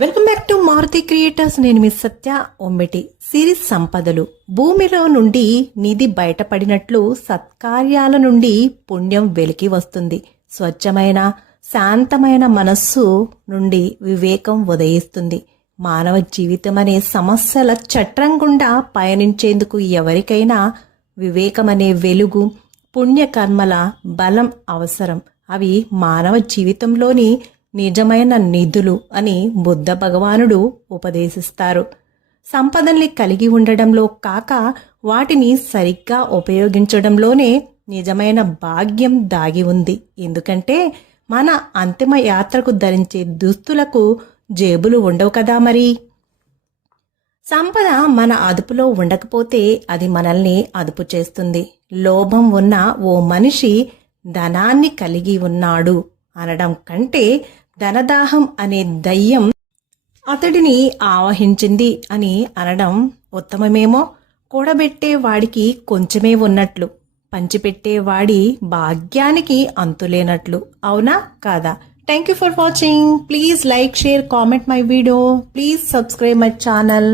Welcome back to Maruti creators. నేను మీ సత్య ఒమ్మెటి. Series సంపదలు. భూమిలో నుండి నిధి బయటపడినట్లు సత్కార్యాల నుండి పుణ్యం వెలికి వస్తుంది. స్వచ్ఛమైన శాంతమైన మనస్సు నుండి వివేకం ఉదయిస్తుంది. మానవ జీవితం అనే సమస్యల చట్రం గుండా పయనించేందుకు ఎవరికైనా వివేకమనే వెలుగు, పుణ్యకర్మల బలం అవసరం. అవి మానవ జీవితంలోని నిజమైన నిధులు అని బుద్ధ భగవానుడు ఉపదేశిస్తారు. సంపదల్ని కలిగి ఉండడంలో కాక వాటిని సరిగ్గా ఉపయోగించడంలోనే నిజమైన భాగ్యం దాగి ఉంది. ఎందుకంటే మన అంతిమ యాత్రకు ధరించే దుస్తులకు జేబులు ఉండవు కదా మరి. సంపద మన అదుపులో ఉండకపోతే అది మనల్ని అదుపు చేస్తుంది. లోభం ఉన్న ఓ మనిషి ధనాన్ని కలిగి ఉన్నాడు అనడం కంటే ధనదాహం అనే దయ్యం అతడిని ఆవహించింది అని అనడం ఉత్తమమేమో. కూడబెట్టే వాడికి కొంచెమే ఉన్నట్లు, పంచిపెట్టే వాడి భాగ్యానికి అంతులేనట్లు. అవునా కాదా? Thank you for watching. Please like, share, comment my video. Please subscribe my channel.